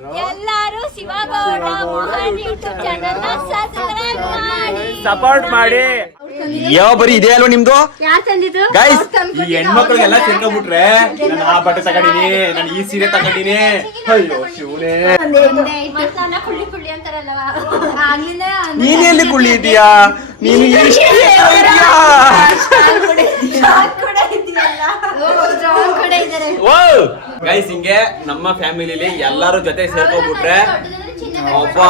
ಎಲ್ಲರೂ Shivagowda Mohan YouTube channel subscribe ಮಾಡಿ support ಮಾಡಿ. ಯಾವ ಬರೀ ಇದೆ ಅಲ್ವಾ ನಿಮ್ದು ಗೈಸ್? ಈ ಹೆಣ್ಮಕ್ಳಿಗೆಲ್ಲ ಸೇರ್ಕೊಂಡ್ಬಿಟ್ರೆ ನಾನು ಆ ಬಟ್ಟೆ ತಗೊಂಡಿನಿ, ನಾನು ಈ ಸೀರೆ ತಗೊಂಡಿನಿ. ಅಯ್ಯೋ ಶಿವನೇ, ನೀನ್ ಎಲ್ಲಿ ಕುಳ್ಳಿ ಇದೀಯಾ? ನೀನು ಗೈಸ್ ಹಿಂಗೆ ನಮ್ಮ ಫ್ಯಾಮಿಲಿಲಿ ಎಲ್ಲಾರು ಜೊತೆ ಸೇರ್ಕೊಂಡ್ಬಿಟ್ರೆ ಅಬ್ಬಾ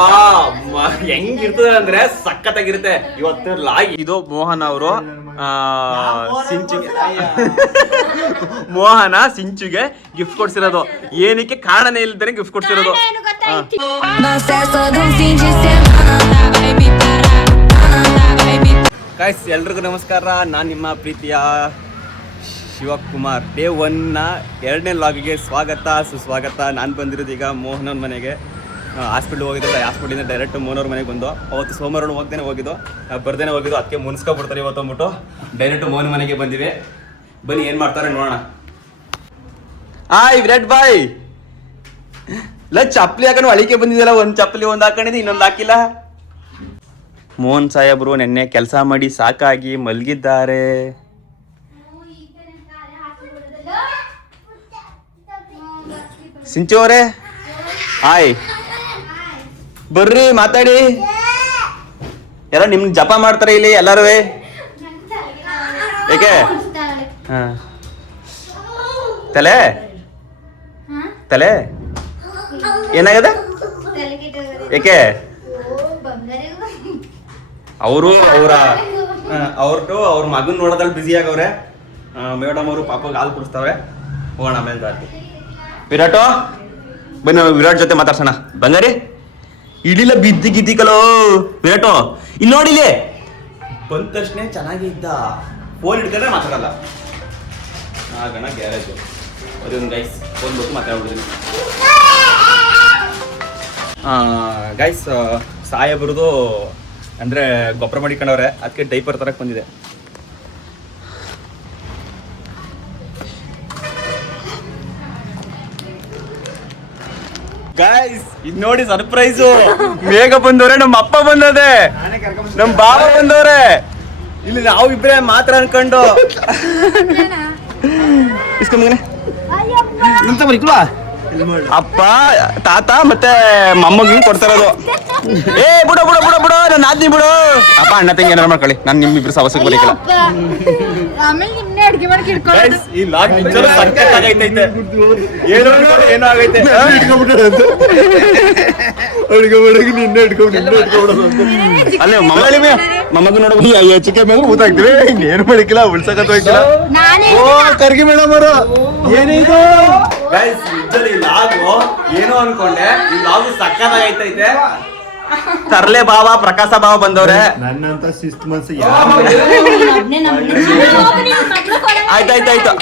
ಹೆಂಗಿರ್ತದೆ ಅಂದ್ರೆ ಸಖತ್ತಾಗಿರುತ್ತೆ. ಇವತ್ತು ಲಾಗಿ ಇದು ಮೋಹನ್ ಅವರು ಮೋಹನ ಸಿಂಚುಗೆ ಗಿಫ್ಟ್ ಕೊಡ್ಸಿರೋದು. ಏನಕ್ಕೆ ಕಾರಣನೇ ಇಲ್ದೇನೆ ಗಿಫ್ಟ್ ಕೊಡ್ಸಿರೋದು. ಗೈಸ್ ಎಲ್ರಿಗೂ ನಮಸ್ಕಾರ. ನಾನು ನಿಮ್ಮ ಪ್ರೀತಿಯ ಶಿವಕುಮಾರ್. ಡೇ 1ನ 2ನೇ ಲಾಗಿಗೆ ಸ್ವಾಗತ ಸುಸ್ವಾಗತ. ನಾನು ಬಂದಿರೋದು ಈಗ ಮೋಹನ್ ಅವ್ರ ಮನೆಗೆ. ಹಾಸ್ಪಿಟ್ಲ್ ಹೋಗಿದ್ದಿಲ್ಲ, ಹಾಸ್ಪಿಟ್ಲಿಂದ ಡೈರೆಕ್ಟ್ ಮೋಹನ್ ಅವ್ರ ಮನೆಗೆ ಬಂದು. ಅವತ್ತು ಸೋಮವಾರ ಹೋಗ್ದೇನೆ ಹೋಗಿದ್ದು, ಬರ್ದೇನೆ ಹೋಗಿದ್ದು. ಅದಕ್ಕೆ ಮುನ್ಸ್ಕೊಬಿಡ್ತಾರೆ ಇವತ್ತು ಅಂದ್ಬಿಟ್ಟು ಡೈರೆಕ್ಟ್ ಮೋಹನ್ ಮನೆಗೆ ಬಂದಿವಿ. ಬನ್ನಿ ಏನು ಮಾಡ್ತಾರೆ ನೋಡೋಣ. ವಿರಾಟ್ ಬಾಯ್ ಇಲ್ಲ ಚಪ್ಪಲಿ ಹಾಕೊಂಡು ಅಳಿಕೆ ಬಂದಿದ್ದಲ್ಲ. ಒಂದು ಚಪ್ಪಲಿ ಒಂದು ಹಾಕೊಂಡಿದ್ದು, ಇನ್ನೊಂದು ಹಾಕಿಲ್ಲ. ಮೋಹನ್ ಸಾಹೇಬ್ರು ನೆನ್ನೆ ಕೆಲಸ ಮಾಡಿ ಸಾಕಾಗಿ ಮಲಗಿದ್ದಾರೆ. ಸಿಂಚು ಅವರೇ ಹಾಯ್, ಬರ್ರಿ ಮಾತಾಡಿ. ಎಲ್ಲ ನಿಮ್ ಜಪ ಮಾಡ್ತಾರೆ ಇಲ್ಲಿ ಎಲ್ಲಾರು. ಏಕೆ ತಲೆ ತಲೆ ಏನಾಗದ? ಏಕೆ ಅವರು ಅವ್ರ ಮಗನ್ ನೋಡೋದ್ರಲ್ಲಿ ಬ್ಯುಸಿ ಆಗವ್ರೆ. ಮೇಡಮ್ ಅವರು ಪಾಪ ಹಾಲು ಕುಡಿಸ್ತಾವ್ರೆ. ಹೋಗೋಣ ಆಮೇಲೆ ಬಾಕಿ. ವಿರಾಟೋ ಬನ್ನಿ, ವಿರಾಟ್ ಜೊತೆ ಮಾತಾಡ್ಸೋಣ. ಬಂಗಾರಿ ಇಡಿಲ್ಲ ಬಿದ್ದಿಗಿದ್ದಿಕಲೋ ವಿರಾಟೋ. ಇಲ್ಲಿ ನೋಡಿಲಿ ಬಂದ ತಕ್ಷಣ ಚೆನ್ನಾಗಿ ಇದ್ದ. ಫೋನ್ ಹಿಡ್ಕೊಂಡ್ರೆ ಮಾತಾಡಲ್ಲ. ಆಗಣ ಗ್ಯಾರೇಜು ಅದೊಂದು ಗೈಸ್ ಫೋನ್ ಬಿಟ್ಟು ಮಾತಾಡ್ಬಿಡ್ತೀನಿ. ಗೈಸ್ ಸಾಹೇಬ್ರದು ಅಂದರೆ ಗೊಬ್ಬರ ಮಾಡಿಕೊಂಡವ್ರೆ, ಅದಕ್ಕೆ ಡೈಪರ್ ತರಕ್ಕೆ ಬಂದಿದೆ. ಗೈಸ್ ಇದು ನೋಡಿ ಸರ್ಪ್ರೈಸು. ಬೇಗ ಬಂದವ್ರೆ, ನಮ್ಮ ಅಪ್ಪ ಬಂದದೆ, ನಮ್ಮ ಬಾಬಾ ಬಂದವ್ರೆ. ಇಲ್ಲಿ ನಾವು ಇಬ್ಬರೇ ಮಾತ್ರ ಅನ್ಕೊಂಡು ಅಪ್ಪ ತಾತ ಮತ್ತೆ ಮೊಮ್ಮಗ ಕೊಡ್ತಾ ಇರೋದು. ಏ ಬಿಡು ಬಿಡು ಬಿಡು ಬಿಡು, ನನ್ನ ಆದ್ನಿ ಬಿಡು. ಅಪ್ಪ ಅಣ್ಣ ತಂಗಿ ಏನಾರು ಮಾಡ್ಕೊಳ್ಳಿ, ನಾನು ನಿಮ್ಮಿಬ್ರು ಸವಸಕ್ಕೆ ಬರೀಕಿಲ್ಲ. ಏನೋ ಆಗೈತೆ. ಅಲ್ಲೇ ಮೊಮ್ಮಗ ನೋಡ ಚಿಕ್ಕ ಮೇಲೆ ಊತ ಹಾಕ್ತಿವಿ. ಇನ್ನೇನು ಮಾಡಿಕಿಲ್ಲ, ಉಳ್ಸಕತ್ ಹೋಯ್ತಿಲ್ಲ. ಓ ಕರ್ಗಿ ಮೇಡಮ್ ಅವರು ಏನಿದು ಲಾಗು ಏನೋ ಅನ್ಕೊಂಡೆ. ಈ ಲಾಗು ಸಕ್ಕತ್ತಾಗೈತೈತೆ. ತರ್ಲೆ ಬಾವ ಪ್ರಕಾಶ ಬಾವ ಬಂದವ್ರೆ. ನನ್ನಂತ ಶಿಸ್ತು ಮನ್ಸು ಆಯ್ತಾಯ್ತಾಯ್ತು.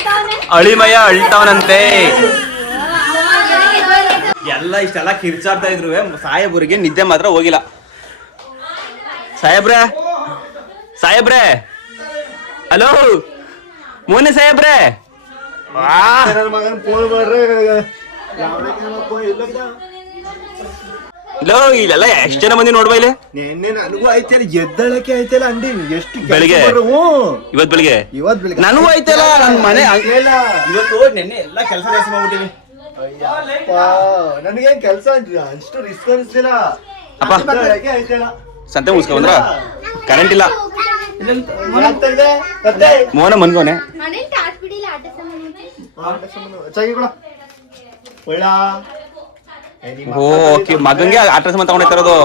ಅಳಿಮಯ ಅಳ್ತಾವನಂತೆ. ಎಲ್ಲ ಇಷ್ಟೆಲ್ಲ ಕಿರ್ಚಾಡ್ತಾ ಇದ್ರು. ಸಾಹೇಬ್ರಿಗೆ ನಿದ್ದೆ ಮಾತ್ರ ಹೋಗಿಲ್ಲ. ಸಾಹೇಬ್ರೆ ಸಾಹೇಬ್ರೆ ಹಲೋ ಮೋನೆ ಸಾಹೇಬ್ರೆ. ಲೋ ಇಲ್ಲೆಲ್ಲ ಎಷ್ಟ್ ಜನ ಮಂದಿ ನೋಡ್ಬಾ ಇಲ್ಲಿ. ನನಗೂ ಆಯ್ತಲ್ಲ, ಎದ್ದಳಕ್ಕೆ ಆಯ್ತಲ್ಲ ಅಂಡಿ. ಎಷ್ಟು ಬೆಳಿಗ್ಗೆ ಇವತ್ ಬೆಳಿಗ್ಗೆ ನನಗೂ ಆಯ್ತಲ್ಲ. ನನ್ ಮನೆ ಇವತ್ತು ನೆನ್ನೆ ಎಲ್ಲ ಕೆಲಸ ಜಾಸ್ತಿ ಮಾಡ್ಬಿಟ್ಟಿನಿ. ನನಗೇನ್ ಕೆಲಸ ಅಷ್ಟು ರಿಸ್ಕ್ ಅನಿಸ್ತಿಲ್ಲ. ಅಪ್ಪ ಸಂತೆ ಮುಗಿಸ್ಕೊಂಡ್ರ ಕರೆಂಟ್ ಇಲ್ಲ. ಮೋಹನ ಮನ್ಗೋನೆ ಓಕೆ ಮಗಂಗೆ ಆಟ ಸಾಮಾನು ತಗೊಂಡಿರೋದು.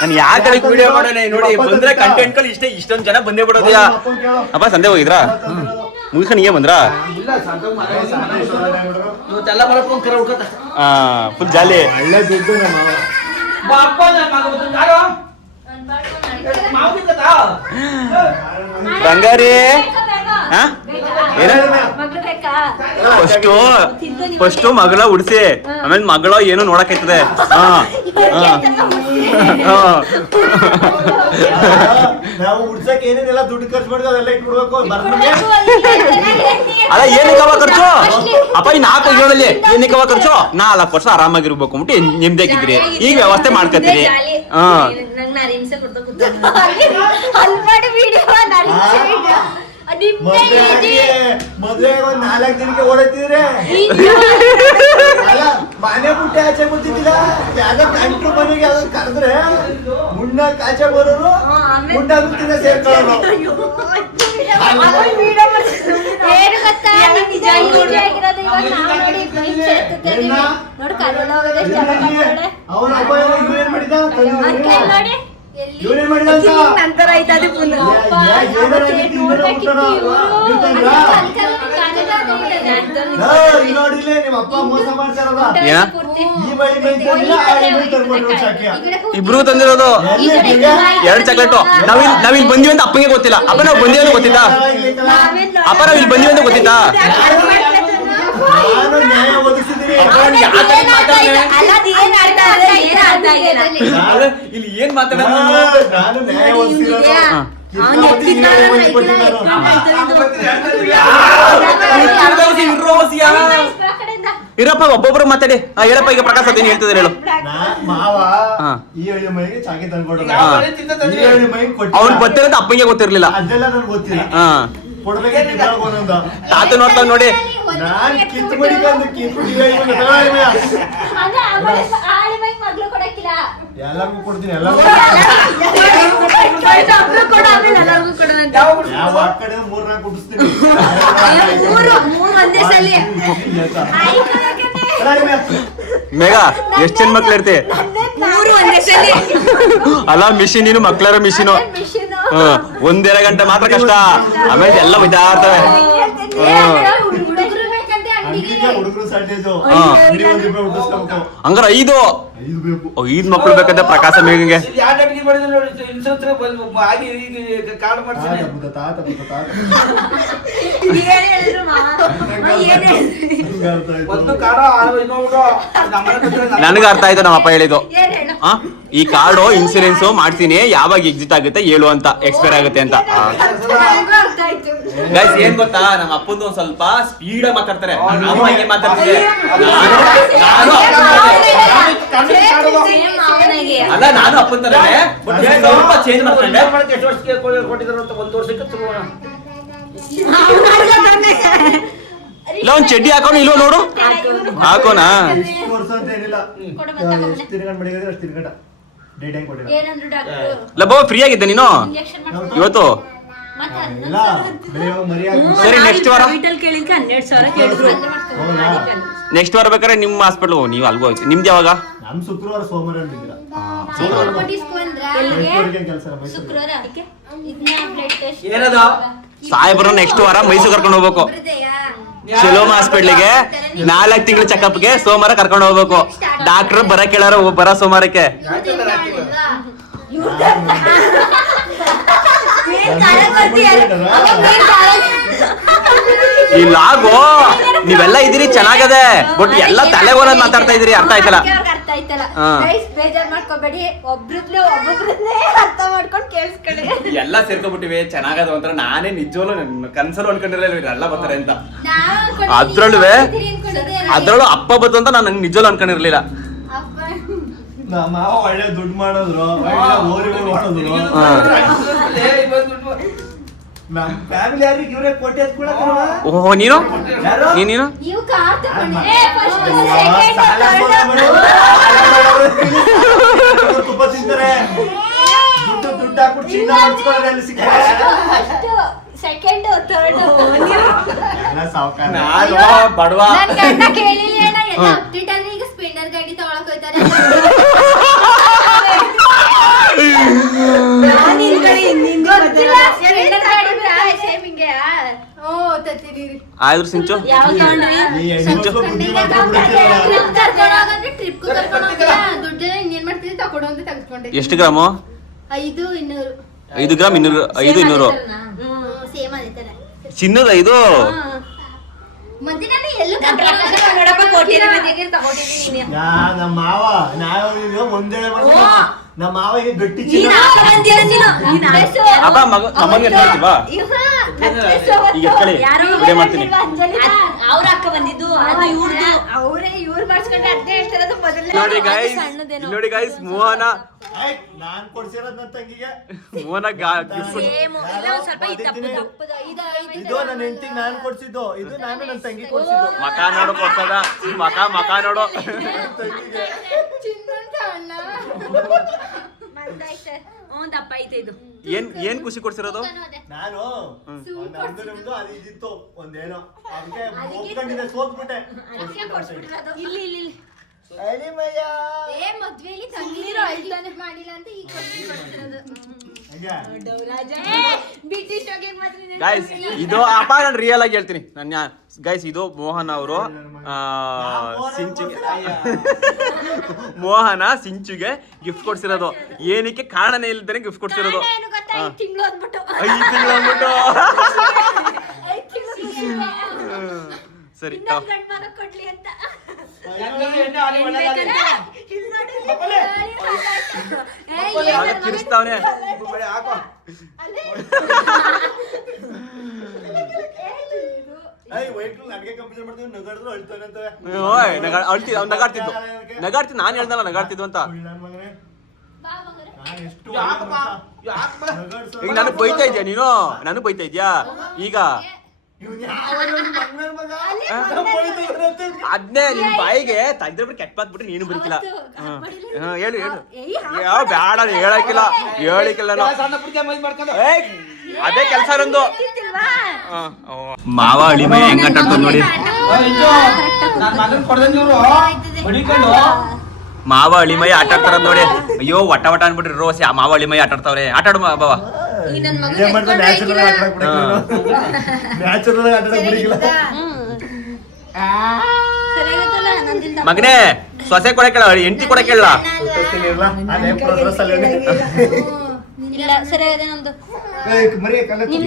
ನಾನು ಯಾಕೆ ವಿಡಿಯೋ ಮಾಡೋಣ ನೋಡಿ. ಬಂದ್ರೆ ಕಂಟೆಂಟ್ ಗಳು ಇಷ್ಟೊಂದು ಜನ ಬಂದೇ ಬಿಡೋದಿಲ್ಲ. ಅಪ್ಪ ಸಂದೆ ಹೋಗಿದ್ರಾ? ಮುಗಿಸ್ಕೊಂಡು ಹಿಂಗೆ ಬಂದ್ರಾ? Full jolly. ಬಂಗಾರಿ ಏನ ಮಗಳು ಬೇಕಾ? ಫಸ್ಟು ಮಗಳ ಉಡ್ಸಿ ಆಮೇಲೆ ಮಗಳ ಏನು ನೋಡಕೈತದೆ ನಾವು ಉಡ್ಸಕ್ ಏನೇನೆಲ್ಲ ದುಡ್ಡು ಖರ್ಚು ಮಾಡಿದ್ವಿ ಅದೆಲ್ಲ ಇಟ್ಬಿಡ್ಬೇಕು. ಅಲ್ಲ ಏನಕ್ಕವ ಖರ್ಚು ಅಪ್ಪ ಈ 4 ವರ್ಷದಲ್ಲಿ ಏನಕ್ಕವ ಖರ್ಚು 4 ವರ್ಷ ಆರಾಮಾಗಿರ್ಬೇಕು ಅಂದ್ಬಿಟ್ಟು ನಿಮ್ದಾಗಿದ್ರಿ ಈಗ ವ್ಯವಸ್ಥೆ ಮಾಡ್ಕೊತೀರಿ. ಮದ್ವೆ ಒಂದ್ 4 ದಿನಕ್ಕೆ ಓಡೈತಿದ್ರೆ ಅಲ್ಲ ಮನೆ ಬಿಟ್ಟೆ ಆಚೆ ಗೊತ್ತಿದ್ದಿಲ್ಲ. ಯಾವ್ದೋ ಕಂಟ್ರು ಮನೆಗೆ ಯಾವ್ದು ಕರೆದ್ರೆ ಮುಣ್ಣ ಆಚೆ ಬರೋರು ಮುಣ್ಣ ಗುತ್ತಿನ ಸೇರ್ಕೊಳ್ಳೋರು. ಏನು ಗೊತ್ತಾ ನಿಜ ಆಗಿರೋದು ಇವಾಗ ನಾವು ನೋಡಿ ನೋಡಿ ಕರೋನಾ ಹೋಗೋದು ಎಷ್ಟು ಚೆನ್ನಾಗಿ ಮಾತಾಡೆ ಅವನ ಅಪ್ಪ ಇವ್ರೇನ್ ಮಾಡಿದ ನೋಡಿ ಇವ್ರೇನ್ ಮಾಡಿದ ಅಂತ ನಂತರ ಆಯ್ತದೆ ಫುಲ್ ನೋಡಿಲ್ಲ ನಿಮ್ಮ ಅಪ್ಪ ಮೋಸ ಮಾಡ್ತಾರಲ್ಲ. ಏನ ಈ ಬಳಿ ಮೈ ತಂದಿಲ್ಲ ಆ ಬಳಿ ತರ್ಕೊಂಡು ಚಾಕಿಯ ಇಬ್ರು ತಂದಿರೋದು 2 ಚಾಕ್ಲೇಟು. ನಾವಿಲ್ಲಿ ಬಂದಿವಿ ಅಂತ ಅಪ್ಪಂಗೆ ಗೊತ್ತಿಲ್ಲ. ಅಪ್ಪ ನಾವು ಬಂದಿವಿ ಅಂತ ಗೊತ್ತಿತ್ತಾ? ಅಪ್ಪ ನಾವು ಇಲ್ಲಿ ಬಂದಿವಿ ಅಂತ ಗೊತ್ತಿತ್ತಾ? ನಾನು ನ್ಯಾಯ ಒದಗಿಸಿದ್ದೀನಿ. ಇಲ್ಲಿ ಏನ್ ಮಾತಾಡೋದು? ನಾನು ನ್ಯಾಯ ಒದಗಿಸಿರೋದು. ಇರಪ್ಪ ಒಬ್ಬೊಬ್ರು ಮಾತಾಡಿ. ಹೇಳಪ್ಪ ಈಗ ಪ್ರಕಾಶ್ ಅದೇನು ಹೇಳ್ತಿದ್ರೆ ಹೇಳು. ಮಾವ ಈ ಹಳ್ಳಿ ಮೈಗೆ ಚಾಕಿ ತಂದ್ಕೊಡ್ರು. ಈ ಹಳ್ಳಿ ಮೈಗೆ ಅವ್ನು ಗೊತ್ತಿರೋದು ಅಪ್ಪಂಗೆ ಗೊತ್ತಿರ್ಲಿಲ್ಲ. ಅದೆಲ್ಲ ನನ್ಗೆ ಗೊತ್ತಿಲ್ಲ. ತಾತ ನೋಡ್ತಾ ನೋಡಿ ನಾನ್ ಕಿತ್ತು ಬಿಡಿಕೊಂಡು ಮಗಳು ಕೊಡಕ್ಕಿಲ್ಲ ಎಲ್ಲರಿಗೂ ಕೊಡ್ತೀನಿ. ಎಲ್ಲರಿಗೂ ಯಾವ ಆ ಕಡೆ 3-4 ಕುಡಿಸ್ತೀನಿ. ಮೇಘ ಎಷ್ಟ್ ಜನ ಮಕ್ಳು ಇರ್ತಿ? ಅಲ್ಲ ಮಿಷಿನ್ ನೀನು ಮಕ್ಳರ ಮಿಷಿನು. 1-2 ಗಂಟೆ ಮಾತ್ರ ಕಷ್ಟ, ಆಮೇಲೆ ಎಲ್ಲ ಒಯ್ತಾ ಇರ್ತವೆ. ಹುಡುಗರು ಸಾಲ್ಟೇಜು ಹಂಗಾರ 5 ಮಕ್ಳು ಬೇಕಂತ ಪ್ರಕಾಶ ಮೇಘಂಗೆ. ನನಗ ಅರ್ಥ ಆಯ್ತು ನಮ್ಮ ಅಪ್ಪ ಹೇಳಿದ್ದು. ಈ ಕಾರ್ಡು ಇನ್ಸೂರೆನ್ಸ್ ಮಾಡ್ತೀನಿ, ಯಾವಾಗ ಎಕ್ಸಿಟ್ ಆಗುತ್ತೆ ಹೇಳು ಅಂತ, ಎಕ್ಸ್ಪೈರ್ ಆಗುತ್ತೆ ಅಂತ. ಗೈಸ್ ಏನ್ ಗೊತ್ತಾ, ನಮ್ಮ ಅಪ್ಪಂದು ಒಂದ್ ಸ್ವಲ್ಪ ಸ್ಪೀಡ್ ಆಗಿ ಮಾತಾಡ್ತಾರೆ. ನಾವು ಹಂಗೆ ಮಾತಾಡ್ತೀವಿ. ಅಲ್ಲ ನಾನು ಅಪ್ಪನ ತರನೇ ಸ್ವಲ್ಪ ಚೇಂಜ್ ಮಾಡ್ಕೊಂಡೆ. ಇಲ್ಲ ಒಂದ್ ಚಡ್ಡಿ ಹಾಕೋಣ ಇಲ್ವೋ ನೋಡು, ಹಾಕೋಣ. ಲಬ್ಬ ಫ್ರೀ ಆಗಿದ್ದೆ ನೀನು ಇವತ್ತು? ಸರಿ ನೆಕ್ಸ್ಟ್ ವಾರ ಬೇಕಾದ್ರೆ ನಿಮ್ಮ ಹಾಸ್ಪಿಟ್ಲ್ ನೀವು ಅಲ್ಗೋ ಹೋಯ್ತು. ನಿಮ್ದು ಯಾವಾಗ? ನಮ್ ಶುಕ್ರವಾರ ಸೋಮವಾರ ಸಾಹೇಬ್ರು ನೆಕ್ಸ್ಟ್ ವಾರ ಮೈಸೂರು ಕರ್ಕೊಂಡು ಹೋಗ್ಬೇಕು. ಶಿಲೋಮ ಹಾಸ್ಪಿಟ್ಲಿಗೆ 4 ತಿಂಗಳು ಚೆಕಪ್ಗೆ ಸೋಮವಾರ ಕರ್ಕೊಂಡು ಹೋಗ್ಬೇಕು. ಡಾಕ್ಟರ್ ಬರಕ್ ಹೇಳಾರ ಬರ ಸೋಮವಾರಕ್ಕೆ. ಈ ಲಾಗು ನೀವೆಲ್ಲ ಇದ್ದೀರಿ ಚೆನ್ನಾಗದೆ, ಬಟ್ ಎಲ್ಲ ತಲೆ ಹೋಲದ್ ಮಾತಾಡ್ತಾ ಇದ್ದೀರಿ. ಅರ್ಥ ಆಯ್ತಲ್ಲ? ಬೇಜಾರ್ ಮಾಡ್ಕೋಬೇಡಿ, ಒಬ್ಬೊಬ್ರನ್ನೇ ಅರ್ಥ ಮಾಡ್ಕೊಂಡು ಕೇಳಿಸ್ಕೊಳ್ಳಿ. ಎಲ್ಲ ಸೇರ್ಕೊಂಡ್ಬಿಟ್ಟಿವಿ ಚೆನ್ನಾಗದು ಅಂತ. ನಾನೇ ನಿಜವಲ್ಲೂ ಕನ್ಸಲು ಅನ್ಕೊಂಡಿರಲಿಲ್ಲ ಇವ್ರೆಲ್ಲ ಬರ್ತಾರೆ ಅಂತ. ಅದ್ರಲ್ಲೂ ಅಪ್ಪ ಬಂತು ಅಂತ ನಾನು ನಿಜವಲ್ಲೂ ಅನ್ಕೊಂಡಿರ್ಲಿಲ್ಲ. ನಮ್ಮ ಮಾವ ಒಳ್ಳೆ ದುಡ್ಡು ಮಾಡಿದ್ರು, ಓರಿಗಳು ಮಾಡಿದ್ರು. ನಮ್ ಫ್ಯಾಮಿಲಿ ಯಾರಿಗೆ ಇವರೇ ಕೊಟ್ಟೆ ಓಹೋ ನೀನು ನೀನು ತುಪ್ಪ ತಿಂತಾರೆ. ದುಡ್ಡು ಹಾಕ್ಬಿಟ್ಟು ಚಿನ್ನ ಮಾಡಿಸ್ಕೊಳ್ಳೋದ್ರಲ್ಲಿ ಸಿಗ್ತಾರೆ. ಸೆಕೆಂಡ್ ಥರ್ಡ್ ಸಾವುಕಾರ ಬಡವ ಈಗ ಸ್ಪೆಂಡರ್ ಗಾಡಿ ತಗೊಳಕ್ ಹೋಯ್ತಾರೆ. ಆಯ್ತು ಸಿಂಚು ಎಷ್ಟು ಗ್ರಾಮು? 500 5 ಗ್ರಾಮ್ 200 ಸೇಮ್ ಚಿನ್ನದ ಇದು ಮಂದಿನಲ್ಲಿ ಎಲ್ಲೂ ನಮ್ಮ ಮಾವ ನಾವ್ ಒಂದೇಳೆ ನಮ್ಮ ಮಾವ ಈಗ ಗಟ್ಟಿ ಚಿನ್ನ ಅಪ್ಪ ಮಗ ನಮಗೆ ಹೇಳ್ತೀವಾ ಈಗ ಎತ್ಕೊಳ್ಳಿ ವಿಡಿಯೋ ಮಾಡ್ತೀನಿ ಅವ್ರ ಅಕ್ಕ ಬಂದಿದ್ದು ಅದು ಇವ್ರದ್ದು ಅವರೇ ಇವ್ರು ಮಾಡ್ಸ್ಕೊಂಡ್ರೆ ಅದೇ ಹೇಳ್ತಿರೋದು ನೋಡಿ ಗೈಸ್ ಮೋಹನ ನಾನ್ ಕೊಡ್ಸಿರೋದ್ ನನ್ನ ತಂಗಿಗೆ ಮೋಹನ ಇದು ನನ್ನ ಹೆಂಡತಿಗೆ ನಾನು ಕೊಡ್ಸಿದ್ದು ಇದು ನಾನು ನನ್ನ ತಂಗಿ ಕೊಡ್ಸಿದ್ದು ಮಕ ನೋಡು ಕೊಡ್ಸದ ಮಕ ನೋಡು ಏನ್ ಖುಷಿ ಕೊಡ್ಸಿರೋದು ನಾನು ನಮ್ದು ನಿಮ್ದು ಅದು ಇದಿತ್ತು ಒಂದೇನೋ ಅದಕ್ಕೆ ಒಪ್ಕೊಂಡಿದ್ದೆ ಸೋತ್ಬಿಟ್ಟೆ ಮದ್ವೆಲಿ ತಂಗಿರೋ ಐತಾನೆ ಮಾಡಿಲ್ಲ ಅಂತ ಈಗ ಗೈಸ್ ಇದು ಅಪ್ಪ ನಾನು ರಿಯಲ್ ಆಗಿ ಹೇಳ್ತೀನಿ ನನ್ನ ಗೈಸ್ ಇದು ಮೋಹನ್ ಅವರು ಮೋಹನ ಸಿಂಚುಗೆ ಗಿಫ್ಟ್ ಕೊಡ್ಸಿರೋದು ಏನಕ್ಕೆ ಕಾರಣನೇ ಇಲ್ದೇನೆ ಗಿಫ್ಟ್ ಕೊಡ್ಸಿರೋದು 5 ತಿಂಗಳು ಅಂದ್ಬಿಟ್ಟು ಸರಿ ಕಿರಿಸ್ತಾವನೆ ನಗಾಡ್ತಿದ್ದು ನಾನು ಹೇಳ್ದಲ್ಲ ನಗಾಡ್ತಿದ್ದು ಅಂತ ಈಗ ನನಗ್ ಬೈತಾ ಇದ್ಯಾ ನೀನು ನನಗ್ ಬೈತಾ ಇದ್ಯಾ ಈಗ ಅದ್ನೇ ನಿನ್ ಬಾಯಿಗೆ ತಂದ್ರೆ ಬಿಟ್ಟು ಕೆಟ್ಟ ಮಾತ್ ಬಿಟ್ರೆ ನೀನು ಬರೀತಿಲ್ಲ ಹೇಳು ಯಾವ ಬ್ಯಾಡ ಹೇಳಕ್ಕಿಲ್ಲ ಅದೇ ಕೆಲ್ಸ ನಂದು ಮಾವ ಅಳಿಮೆ ಹೆಂಗ್ ಆಟ ಆಡ್ತಾರ ನೋಡಿ ಮಾವ ಅಳಿಮೈ ಆಟ ಆಡ್ತಾರ ನೋಡಿ ಅಯ್ಯೋ ವಟ ಅನ್ಬಿಟ್ರಿ ರೋಸಿ ಆ ಮಾವ ಅಳಿಮೈ ಆಟ ಆಡ್ತಾವ್ರೆ ಆಟ ಆಡು ಬಾವ ಮಗನೇ ಸೊಸೆ ಕೊಡಕ್ಕೆಳ ಎಂಟಿ ಕೊಡಕ್ಕೆಳ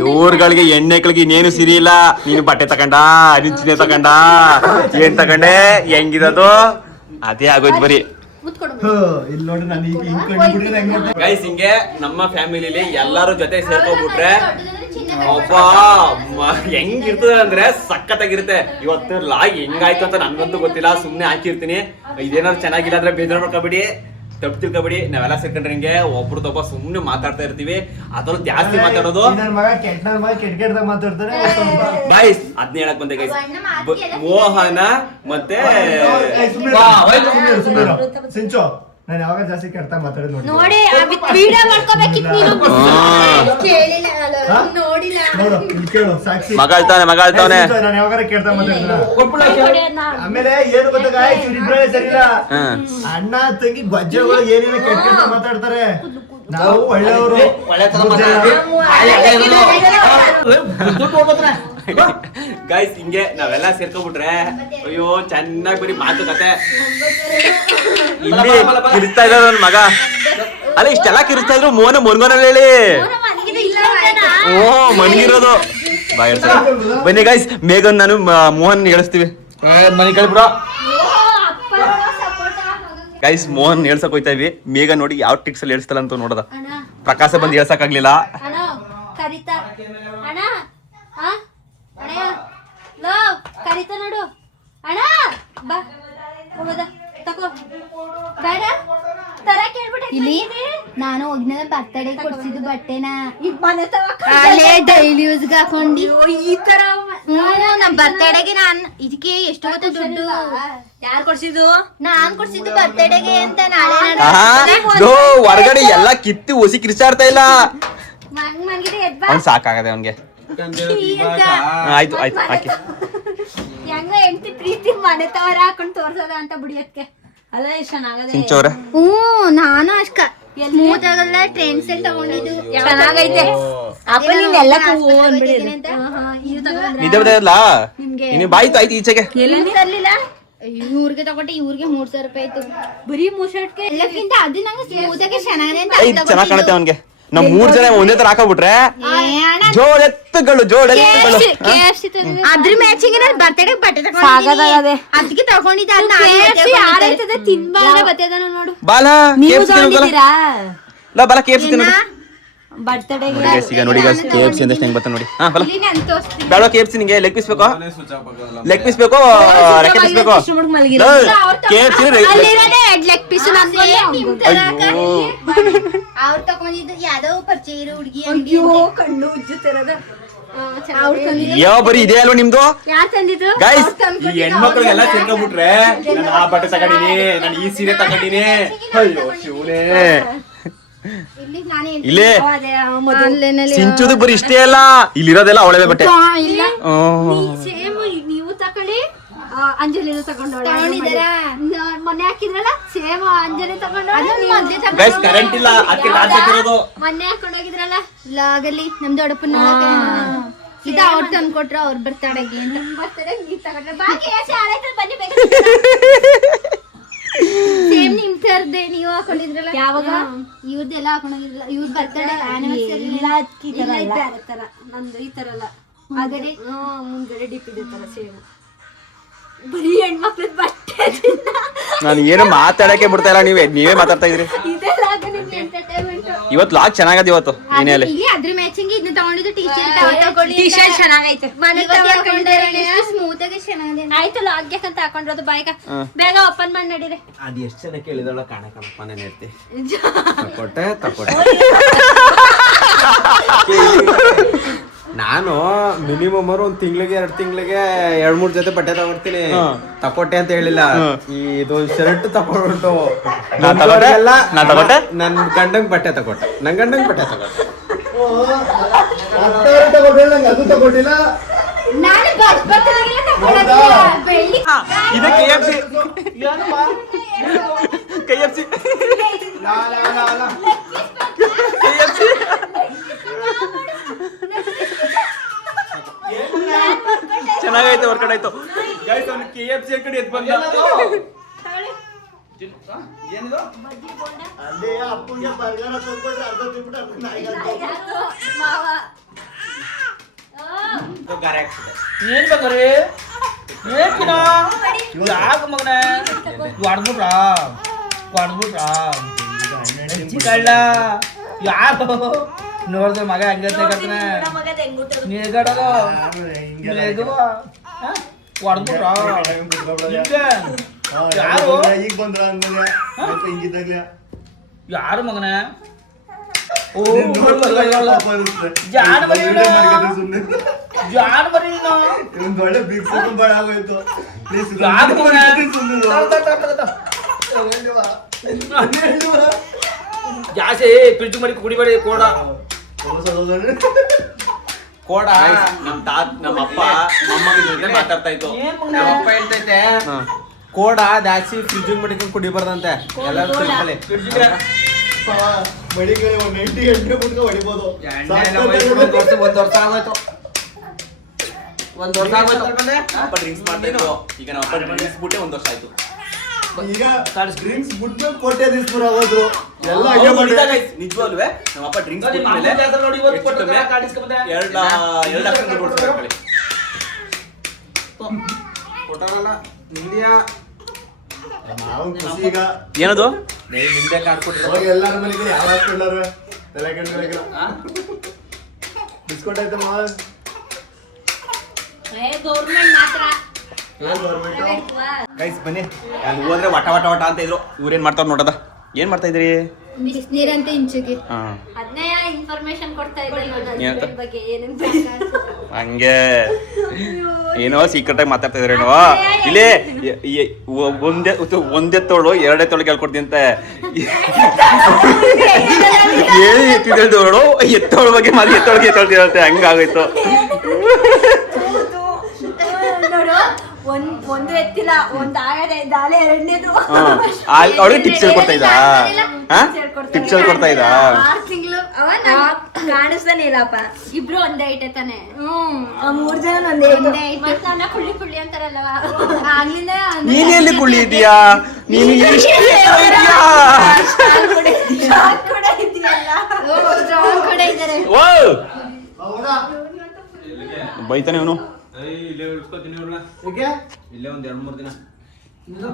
ಇವ್ರಗಳಿಗೆ ಎಣ್ಣೆಗಳಿಗೆ ಇನ್ನೇನು ಸಿರಿ ಇಲ್ಲ ನೀನು ಬಟ್ಟೆ ತಕೊಂಡ ಅರಿಚಿನೆ ತಕೊಂಡ ಏನ್ ತಕೊಂಡೆ ಹೆಂಗಿರೋದು ಅದೇ ಆಗೋಯ್ತು ಬರೀ ಗೈಸ್ ಹಿಂಗೆ ನಮ್ಮ ಫ್ಯಾಮಿಲಿಲಿ ಎಲ್ಲಾರು ಜೊತೆ ಸೇರ್ಕೊಂಡ್ಬಿಟ್ರೆ ಅಪ್ಪ ಹೆಂಗಿರ್ತದೆ ಅಂದ್ರೆ ಸಖತ್ತಾಗಿರುತ್ತೆ ಇವತ್ತು ಲಾಗ್ ಹೆಂಗಾಯ್ತು ಅಂತ ನನ್ಗಂತೂ ಗೊತ್ತಿಲ್ಲ ಸುಮ್ನೆ ಹಾಕಿರ್ತೀನಿ ಇದೇನಾದ್ರು ಚೆನ್ನಾಗಿಲ್ಲ ಅಂದ್ರೆ ಬೇಜಾರು ಮಾಡ್ಕೊಬಿಡಿ ತಪ್ಪು ತಿಳ್ಕೊಬಿಡಿ ನಾವೆಲ್ಲ ಸೇರ್ಕೊಂಡ್ರೆ ಹಿಂಗೆ ಒಬ್ರದೊಬ್ಬ ಸುಮ್ನೆ ಮಾತಾಡ್ತಾ ಇರ್ತೀವಿ ಅದ್ರಲ್ಲಿ ಜಾಸ್ತಿ ಮಾತಾಡೋದು ಬಾಯ್ಸ್ ಅದ್ನ ಹೇಳಕ್ ಬಂದೆ ಗೈಸ್ ಮೋಹನ ಮತ್ತೆ ಸಿಂಚು ನಾನು ಯಾವಾಗ ಜಾಸ್ತಿ ಕೆಟ್ಟ ಮಾತಾಡೋದು ನೋಡಿ ವಿಡಿಯೋ ಮಾಡ್ಕೋಬೇಕಿತ್ತು ನೀನು ಕೇಳಿಲ್ಲ ನೋಡಿಲ್ಲ ಕೇಳು ಸಾಕ್ಷಿ ಮಗ ಹೇಳ್ತಾನೆ ನಾನು ಯಾವಾಗ ಕೇಳ್ತಾ ಮಾತಾಡಿದ್ರ ಆಮೇಲೆ ಏನು ಗೊತ್ತ ಗಾಯ್ಸ್ ಇಬ್ರೇ ಸರಿಲ್ಲ ಅಣ್ಣ ತಂಗಿ ಗಜ್ಜೆಗಳು ಏನೇನೋ ಕೆಟ್ಟ ಮಾತಾಡ್ತಾರೆ ನಾವು ಒಳ್ಳೆಯವರು ಗೈಸ್ ಹಿಂಗೆ ನಾವೆಲ್ಲ ಸೇರ್ಕೊಂಡ್ಬಿಟ್ರೆ ಅಯ್ಯೋ ಚೆನ್ನಾಗಿ ಬರೀ ಮಾತುಕತೆ ಇಲ್ಲಿ ಕಿರಿಸ್ತಾ ಇದ್ದಾರೆ ನನ್ ಮಗ ಅಲ್ಲ ಇಷ್ಟೆಲ್ಲ ಕಿರಿಸ್ತಾ ಇದ್ರು ಮೋನಲ್ಲಿ ಹೇಳಿ ಓ ಮನ್ಗಿರೋದು ಬನ್ನಿ ಗೈಸ್ ಮೇಘನ್ ನಾನು ಮೋಹನ್ ಹೇಳಿಸ್ತೀವಿ ಮನೆ ಕಳ್ಬಿಡ ಗೈಸ್ ಮೋಹನ್ ಹೇಳ್ಸಕ್ ಹೋಯ್ತಾ ಇವಿ ಮೇಘ ನೋಡಿ ಯಾವ ಟ್ರಿಕ್ಸ್ ಅಲ್ಲಿ ಹೇಳ್ಸ್ತಲ್ಲ ಅಂತ ನೋಡದ ಪ್ರಕಾಶ ಬಂದು ಹೇಳ್ಸಕ್ ಆಗ್ಲಿಲ್ಲ ಕರಿತಾ ನೋಡು ಅಣ್ಣ ಬಾ ಹೋಗೋದ ತಗೋ ಬೇಡ ತರ ಕೇಳ್ಬಿಟ್ಟೆ ಇಲ್ಲಿ ನಾನು ಒಗ್ನದ ಬರ್ತಡೇ ಕೊಡ್ಸಿದ್ದು ಬಟ್ಟೆನ ಈಗ ಮನೆ ತವೇ ಡೈಲಿ ಯೂಸ್ಗೆ ಹಾಕೊಂಡು ಈ ತರ ನಮ್ಮ ಬರ್ತಡೇಗೆ ನಾನು ಇದಕ್ಕೆ ಎಷ್ಟು ಗೊತ್ತ ದುಡ್ಡು ಯಾರು ಕೊಡ್ಸಿದ್ದು ನಾನ್ ಕೊಡ್ಸಿದ್ದು ಬರ್ತಡೇಗೆ ಅಂತ ನಾಳೆ ಹೊರಗಡೆ ಎಲ್ಲಾ ಕಿತ್ತಿ ಒಸಿ ಕಿರ್ಚಾಡ್ತಾ ಇಲ್ಲ ಅವ್ನ್ ಸಾಕಾಗದೆ ಅವ್ನ್ಗೆ ಆಯ್ತು ಹಾಕಿ ಹೆಂಗ ಎಂಟಿ ಪ್ರೀತಿ ಮನೆ ತವರ ಹಾಕೊಂಡು ತೋರ್ಸದ ಅಂತ ಬಿಡಿಯಕ್ಕೆ ಅಲ್ಲ ಚೆನ್ನಾಗದೆ ನಾನು ಅಷ್ಟ ಮೂತಾಗಲ್ಲ ಟ್ರೆಂಡ್ಸ್ ಅಲ್ಲಿ ತಗೊಂಡಿದ್ದು ಚೆನ್ನಾಗೈತೆ ಅಪ್ಪ ನೀನ್ ಎಲ್ಲ ನಿದ್ದೆ ಬಾಯ್ತು ಆಯ್ತು ಈಚೆಗೆ ತರ್ಲಿಲ್ಲ ಇವ್ರಿಗೆ ತಗೊಂಡೆ ಇವ್ರಿಗೆ 3,000 ರೂಪಾಯಿ ಆಯ್ತು ಬರೀ 3 ಶರ್ಟ್ಗೆ ಎಲ್ಲಕ್ಕಿಂತ ಅದು ನಂಗೆ ಸ್ಮೂತ್ ಆಗಿ ಚೆನ್ನಾಗಿದೆ ಅಂತ ಚೆನ್ನಾಗ್ ಕಾಣುತ್ತೆ ಅವ್ನ್ಗೆ ನಮ್ 3 ಜನ ಒಂದೇ ತರ ಹಾಕಬಿಟ್ರೆ ಜೋಡೆತ್ತುಗಳು KFC ತಂದಿದ್ದು. ಅದ್ರ ಮ್ಯಾಚಿಂಗ್ ಬರ್ತಡೇ ಬಟ್ಟೆ ಸಾಕಾಗದೆ. ಅದಕ್ಕೆ ತಗೊಂಡಿದ್ದೆ ಅದನ್ನ ತಿನ್ಬಾರ್ದೆ ಬರ್ತದ ನೋಡು. ಬಾಲ ನೀವು ತಗೊಂಡಿದ್ದೀರಾ ಬಾಲ KFC ನೋಡಿ ಬರ್ತಡೆಗೆ ಈಗ ನೋಡಿ KFC ಅಂದ್ರೆ ಹೆಂಗ್ ಬರ್ತಾ ನೋಡಿ. ಹಾ ಬಾಲ ಇಲ್ಲಿ ನಾನು ತೋರಿಸ್ತೀನಿ. ಬೇಡ KFC ನಿಂಗೆ ಲೆಗ್ ಪೀಸ್ ಬೇಕು ಲೆಗ್ ಪೀಸ್ ಬೇಕು ರೆಕ್ಕೆ ಪೀಸ್ ಬೇಕು KFC ಅಲ್ಲಿರೋದೇ ಲೆಗ್ ಪೀಸ್ ಅವ್ರು ತಗೊಂಡಿದ್ದು ಯಾವ್ದೋ ಪರಿಚಯ ಇರೋ ಹುಡುಗಿ ಕಣ್ಣು ಉಜ್ಜುತ್ತಿರೋದು ಯಾವ ಬರೀ ಇದೆ ಅಲ್ವಾ ನಿಮ್ದು ಯಾರು ತಂದಿದ್ದು? ಗೈಸ್ ಈ ಹೆಣ್ಮಕ್ಳಿಗೆಲ್ಲ ತಿನ್ಕೊಂಡ್ಬಿಟ್ರೆ ನಾನು ಆ ಬಟ್ಟೆ ತಗೊಂಡಿನಿ ನಾನು ಈ ಸೀರೆ ತಗೊಂಡಿನಿ ಅಯ್ಯೋ ಶಿವನೇ ಇಲ್ಲಿ ನಾನೇ ಇಲ್ಲೇ ಆನ್ಲೈನಲ್ಲಿ ಸಿಂಚುದು ಬರೀ ಇಷ್ಟೇ ಅಲ್ಲ ಇಲ್ಲಿರೋದೆಲ್ಲ ಅವಳೇ ಬಟ್ಟೆ ಇಲ್ಲ ಹ್ಮ್. ಸೇಮ್ ನೀವು ತಕೊಳ್ಳಿ ಅಂಜಲಿ ತಗೊಂಡೋಳ ಮೊನ್ನೆ ಹಾಕಿದ್ರಲ್ಲ ಸೇಮ್ ಅಂಜಲಿ ತಗೊಂಡೋಳ ಗೈಸ್ ಕರೆಂಟ್ ಇಲ್ಲ ಅದಕ್ಕೆ ನಾನ್ ತಗೊಂಡಿರೋದು ಮೊನ್ನೆ ಹಾಕೊಂಡೋಗಿದ್ರಲ್ಲ ಲಾಗಲ್ಲಿ ನಮ್ ದೊಡ್ಡಪ್ಪನ ಇದ ಅವ್ರು ತಂದ್ಕೊಟ್ರ ಅವ್ರ ಬರ್ತಡೆಗೆ ಅಂತ ಬರ್ತಡೆ ನೀವ್ ತಗೊಂಡ್ರೆ ಬಾಕಿ ಬನ್ನಿ ಬೇಗ ಸೇಮ್ ನಿಮ್ ತರದೆ ನೀವು ಹಾಕೊಂಡಿದ್ರಲ್ಲ ಯಾವಾಗ? ಇವ್ರದ್ದೆಲ್ಲ ಹಾಕೊಂಡೋಗಿದ್ರಲ್ಲ ಇವ್ರ ಬರ್ತಡೆ ಆನಿವರ್ಸರಿ ನಂದು ಈ ತರ ಅಲ್ಲ ಆಗಡೆ ಮುಂದ್ಗಡೆ ಡಿಪ್ ಇದೆ ತರ ಸೇಮ್ ಬರೀ ಹೆಣ್ಮಕ್ಳದ್ ಬಟ್ಟೆ ನಾನು ಏನು ಮಾತಾಡಕ್ಕೆ ಬಿಡ್ತಾ ಇಲ್ಲ ನೀವೇ ಮಾತಾಡ್ತಾ ಇದ್ರಿ ಇದೆಲ್ಲ ನಿಮ್ಗೆ ಎಂಟರ್ಟೈನ್ಮೆಂಟ್ ಇವತ್ತು ಲಾಗ್ ಚೆನ್ನಾಗದ ಇವತ್ತು ಏನೇ ಅಲ್ಲ ಇಲ್ಲಿ ಅದ್ರ ಮ್ಯಾಚಿಂಗ್ ಇದನ್ನ ತಗೊಂಡಿದ್ದು ಟೀ ಶರ್ಟ್ ಚೆನ್ನಾಗೈತೆ ಮನೆ ಸ್ಮೂತ್ ಆಗಿ ಚೆನ್ನಾಗಿದೆ ಆಯ್ತಲ್ಲ ಆಗ್ಬೇಕಂತ ಹಾಕೊಂಡಿರೋದು ಬಾಯ್ಗ ಬೇಗ ಓಪನ್ ಮಾಡಿ ನಡೀರಿ ಅದ್ ಎಷ್ಟ್ ಜನ ಕೇಳಿದಳ ಕಾಣಕಣಪ್ಪ ನಾನು ಹೇಳ್ತಿ ತಕೊಟ್ಟೆ ನಾನು ಮಿನಿಮಮ್ ಒಂದ್ ತಿಂಗಳಿಗೆ 2 ತಿಂಗಳಿಗೆ 2-3 ಜೊತೆ ಬಟ್ಟೆ ತಗೊಡ್ತೀನಿ ತಕೊಟ್ಟೆ ಅಂತ ಹೇಳಿಲ್ಲ ಇದು ಶರ್ಟ್ ತಗೊಂಡು ನಾನ್ ತಗೊಟ್ಟೆ? ನನ್ ಗಂಡಂಗ್ ಬಟ್ಟೆ ತಗೊಟ್ಟೆ ನನ್ ಗಂಡಂಗ್ ಬಟ್ಟೆ ತಗೊಟ್ಟೆ ಅದು ತಗೊಂಡಿಲ್ಲ ನಾನು ಬರ್ತಡೆಗೆಲ್ಲ ತಗೊಳ್ಳೋದು ಬೆಳ್ಳಿ ಇದೆ KFC ಚೆನ್ನಾಗೈತೆ ವರ್ಕೌಟ್ ಆಯ್ತು ಗೈಸ್ ಅವ್ನು KFC ಕಡೆ ಎದ್ದು ಬಂದ ಅಲ್ಲೇ ಅಪ್ಪಂಗೆ ಬರ್ಗರ ತಂದ್ಕೊಟ್ರೆ ಅರ್ಧ ತಿನ್ಬಿಟ್ಟು ಅರ್ಧ ನಾಯಿಗೆ ಏನ್ ಬೇಕಾರೆ ಏಕಿನ ಯಾಕ ಮಗನ ಹೊಡ್ಬಿಟ್ರ ಕಳ್ಳ ಯಾರು ನೋಡ್ದೆ ಮಗ ಹಂಗ ತೆಗತ್ನ ನೀಗಡದ ಹೊಡ್ಬಿಟ್ರ ಯಾರು ಈಗ ಬಂದ್ರ ಹಿಂಗಿದ್ದಾಗ್ಲ ಯಾರು ಮಗನ ಓ ಜಾನ ಬರೀ ಜಾನ ಬರೀ ಒಳ್ಳೆ ಬಿಗ್ ಫೋನ್ ಬಾಳ ಆಗೋಯ್ತು ಪ್ಲೀಸ್ ಯಾರು ಮಗನ ಜಾಸ್ತಿ ಫ್ರಿಜ್ ಮಾಡಿ ಕುಡಿಬೇಡಿ ಕೋಡ ಕೋಡ ನಮ್ಮ ಅಪ್ಪ ಅಮ್ಮನ ಜೊತೆ ಮಾತಾಡ್ತಾ ಇತ್ತು ನಮ್ಮ ಅಪ್ಪ ಹೇಳ್ತೈತೆ ಕೋಡ ಜಾಸ್ತಿ ಫ್ರಿಜ್ ಮಡಿಕೊಂಡು ಕುಡಿಬಾರ್ದಂತೆ ಎಲ್ಲರೂ ಸಿಂಪಲ್ ಮಡಿಗೆ ಒಂದು 90 ಗಂಟೆ ಬಿಟ್ಕೊಂಡು ಹೊಡಿಬೋದು ಒಂದ್ ವರ್ಷ ಆಗೋಯ್ತು ಅಪ್ಪ ಡ್ರಿಂಕ್ಸ್ ಮಾಡ್ತಾ ಇತ್ತು ಈಗ ನಮ್ಮ ಅಪ್ಪ ಡ್ರಿಂಕ್ಸ್ ಬಿಟ್ಟೆ 1 ವರ್ಷ ಆಯ್ತು ಈಗ ಡ್ರಿಂಕ್ಸ್ ಬಿಟ್ಟು ಕೋಟೆ ದಿಸ್ಪುರ ಹೋದ್ರು ಎಲ್ಲ ಹಂಗೆ ಅವ್ರು ಮಾಡಿದ guys, ನಿಜವಾಗ್ಲೂ ನಮ್ಮ ಅಪ್ಪ ಡ್ರಿಂಕ್ಸ್ ಬಿಟ್ಮೇಲೆ ಎರಡು ಲಕ್ಷ ದುಡ್ಡು ಕೊಡ್ತಾರೆ ಕಡೆ ಕೊಟ್ಟಾರಲ್ಲ ನಿಂದಿಯಾ ಮಾವನ್ ಖುಷಿ ಈಗ ಏನದು ನಿಂದೆ ಕಾರ್ಡ್ ಕೊಟ್ಟಿರೋ ಅವಾಗ ಎಲ್ಲಾರ ಮನೆಗೆ ಯಾವ ಹಾಕೊಂಡಾರ ತಲೆ ಕೆಡ್ಸ್ಕೊಳಕಿಲ್ಲ ಬಿಸ್ಕೊಟ್ ಆಯ್ತಾ ಮಾವ ಗೌರ್ಮೆಂಟ್ ಮಾತ್ರ ಗೈಸ್ ಬನ್ನಿ ಅಲ್ಲಿ ಹೋದ್ರೆ ವಟ ವಟ ವಟ ಅಂತ ಇದ್ರು ಇವ್ರೇನ್ ಮಾಡ್ತಾರ ನೋಡದ ಏನ್ ಮಾಡ್ತಾ ಇದ್ರಿ ಬಿಸಿನೀರಂತ ಇಂಚಿಗೆ ಹಾ ಅದನ್ನೇ ಇನ್ಫಾರ್ಮೇಶನ್ ಕೊಡ್ತಾ ಇದ್ದಾರೆ ಏನಂತ? ಬಗ್ಗೆ ಏನಂತ ಹಂಗೆ ಏನೋ ಸೀಕ್ರೆಟ್ ಆಗಿ ಮಾತಾಡ್ತಾ ಇದ್ರೇನೋ ಇಲ್ಲಿ ಒಂದೇ ತೋಳು 2 ತೋಳು ಕೇಳ್ಕೊಡ್ತೀನಿ ಅಂತ ಏನು ಎತ್ತಿದ್ರು ಎತ್ತೋಳ ಬಗ್ಗೆ ಮಾತು ಎತ್ತೋಳ್ಗೆ ಹಂಗಾಗೋಯ್ತು ನೋಡು ಒಂದು ಎತ್ತಿಲ್ಲ ಒಂದ್ ಆಗದೆ ದಾಲೆ ಎರಡನೇದು ಅವಳಿಗೆ ಟಿಪ್ಸ್ ಹೇಳ್ಕೊಡ್ತಾ ಇದ್ದಾ ಟಿಪ್ಸ್ ಹೇಳ್ಕೊಡ್ತಾ ಇದ್ದಾ 6 ತಿಂಗಳು ಕಾಣಿಸ್ತಾನೆ ಇಲ್ಲಪ್ಪ ಇಬ್ರು ಒಂದೇ ಐಟೆ ತಾನೆ 3 ಜನ ಒಂದೇ ಮತ್ತೆ ನನ್ನ ಕುಳ್ಳಿ ಕುಳ್ಳಿ ಅಂತಾರಲ್ಲವ ಆಗ್ಲಿಂದ ನೀನ್ ಎಲ್ಲಿ ಕುಳ್ಳಿ ಇದೀಯಾ ನೀನು ಕೂಡ ಸ್ಟ್ರಾಂಗ್ ಕೂಡ ಇದ್ದಾರೆ. ಓ ಹೌದಾ ಬೈತಾನೆ ಅವನು. ಇಲ್ಲೇ ಉಳ್ಸ್ಕೊತೀನಿ ಇವ್ರನ್ನ. ಏಕೆ ಇಲ್ಲೇ ಒಂದ್ 2-3 ದಿನ.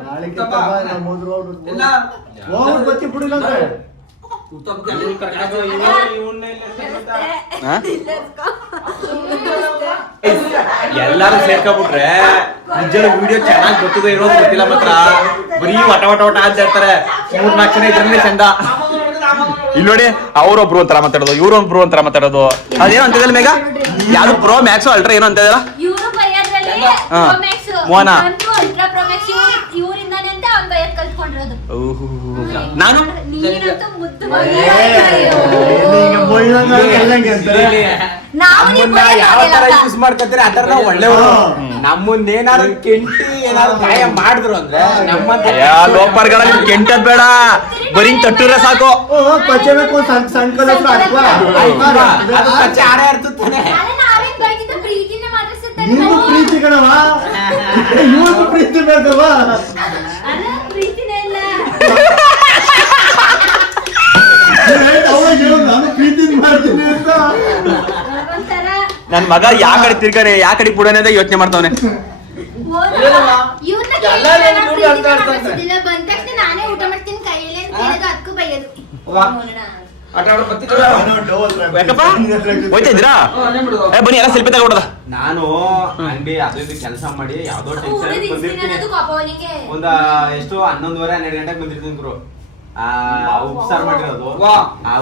ನಾಳೆ ಉತ್ತಪ್ಪ. ನಮ್ಮ ಹೋದ್ರು ಇಲ್ಲ. ಹೋಗ್ಬಿಟ್ಟು ಬತ್ತಿ ಬಿಡಿಲ್ಲ ಅಂದ್ರೆ ಉತ್ತಪ್ಪಕ್ಕೆ ಅಲ್ಲಿ ಕರ್ಕೊಂಡು ಇವ್ರನ್ನ ಇಲ್ಲೇ ಸೇರ್ಸ್ಕೊಂತ. ಎಲ್ಲಾರು ಸೇರ್ಕೊಂಡ್ಬಿಟ್ರೆ ನಿಜ ವಿಡಿಯೋ ಚೆನ್ನಾಗಿ ಗೊತ್ತಿದೆ ಇರೋದು ಗೊತ್ತಿಲ್ಲ ಮಾತ್ರ. ಬರೀ ವಟ ವಟ ವಟ ಅಂತ ಇರ್ತಾರೆ. 3-4 ಜನ ಇದ್ರನ್ನೇ ಚಂದ. ಇಲ್ಲಿ ನೋಡಿ ಅವ್ರೊಬ್ರು ಒಂಥರ ಮಾತಾಡೋದು, ಇವ್ರೊಬ್ರು ಒಂಥರ ಮಾತಾಡೋದು. ಅದೇನೋ ಅಂತಿದ್ದಲ್ಲ ಮೇಘ, ಯಾವ್ದು ಪ್ರೋ ಮ್ಯಾಕ್ಸ್ ಅಲ್ಟ್ರಾ ಏನೋ ಅಂತ ಇದಲ್ಲ. ಇವ್ರು ಬೈಯೋದ್ರಲ್ಲಿ ಹಾ. Pro Max, ಮೋನ. ನಂದು Ultra Pro Max, ಇವ್ರಿಂದಾನೆ ಅಂತ ಅವ್ನ್ ಬೈಯೋದ್ ಕಲ್ತ್ಕೊಂಡಿರೋದು. ನಾನು ನೀನಂತೂ ಮುದ್ದು ಈಗ ಬೈದಂಗ ಎಲ್ಲಂಗೆ ಅಂತಾರೆ. ನಾವು ನಮ್ಮನ್ನ ಯಾವ ತರ ಯೂಸ್ ಮಾಡ್ಕೊತೀರಿ ಆ ತರ ನಾವು ಒಳ್ಳೆಯವರು. ನಮ್ಮನ್ನ ಏನಾದ್ರು ಕೆಂಟಿ ಏನಾದ್ರು ಗಾಯ ಮಾಡಿದ್ರು ಅಂದ್ರೆ ನಮ್ಮಂತ ಲೋಪರ್ಗಳಲ್ಲಿ ಕೆಂಟದ್ ಬೇಡ, ಬರೀ ತಟ್ಟುರೆ ಸಾಕು. ಪಚ್ಚಬೇಕು ಸಣ್ಣ ಸಣ್ಣ ಕಲರ್ ಅದು ಕಚ್ಚೆ ಆರೆ ಇರ್ತದೆ. ನಾವೇನ್ ಬೈದಿದ್ದ ಪ್ರೀತಿನ ಮಾತಾಡ್ಸುತ್ತಾರೆ. ನಿಮ್ದು ಪ್ರೀತಿ ಕಣವ, ಇವ್ರದ್ದು ಪ್ರೀತಿ ಬೇಕವ. ಅಲ್ಲ ಪ್ರೀತಿನೇ ಇಲ್ಲ. ಅವಾಗ ಹೇಳು ನಾನು ಪ್ರೀತಿ ಮಾಡ್ತೀನಿ ಅಂತ. ಒಂಥರ ನನ್ ಮಗ ಯಾ ಕಡೆ ತಿರ್ಗಾನೆ ಯಾ ಕಡೆ ಬಿಡೋನೆ ಅಂತ ಯೋಚನೆ ಮಾಡ್ತಾವನೆ. ಇವ್ರನ್ನ ಎಲ್ಲರೂ ಕೇಳಿದ್ರೆ ಇವ್ರು ಪ್ರೀತಿನ ಅಂತ ಅನ್ಕೊಂತಾರೆ. ಮಾತಾಡ್ಸೋದಿಲ್ಲ. ಬಂದ ತಕ್ಷಣ ನಾನೇ ಊಟ ಮಾಡ್ತೀನಿ ಕೈಯಲ್ಲಿ ಅಂತ ಹೇಳೋದು, ಅದಕ್ಕೂ ಬೈಯೋದು. ವಾ. ನೋಡೋಣ. ಆಟ ಆಡೋ ಬರ್ತಿದ್ದಲ್ಲ? ಯಾಕಪ್ಪ ಹೋಯ್ತಾ ಇದ್ದೀರಾ? ಏ ಬನ್ನಿ ಎಲ್ಲ ಸೆಲ್ಫಿ ತಗೊಡದ. ನಾನು ಅಂಗಡಿ ಅದು ಇದು ಕೆಲಸ ಮಾಡಿ ಯಾವ್ದೋ ಊಟದ ಟೆನ್ಷನ್ ಇಸ್ತ್ರಿ ಬಂದಿರ್ತೀನಿ. ಅನ್ನೋದು ಕೋಪ ಅವನಿಗೆ. ಒಂದ ಎಷ್ಟು 11:30-12 ಗಂಟೆಗೆ ಬಂದಿರ್ತೀನಿ ಗುರು. ಉಪ್ಸಾರ್ ಮಾಡಿರೋದು, ವಾ.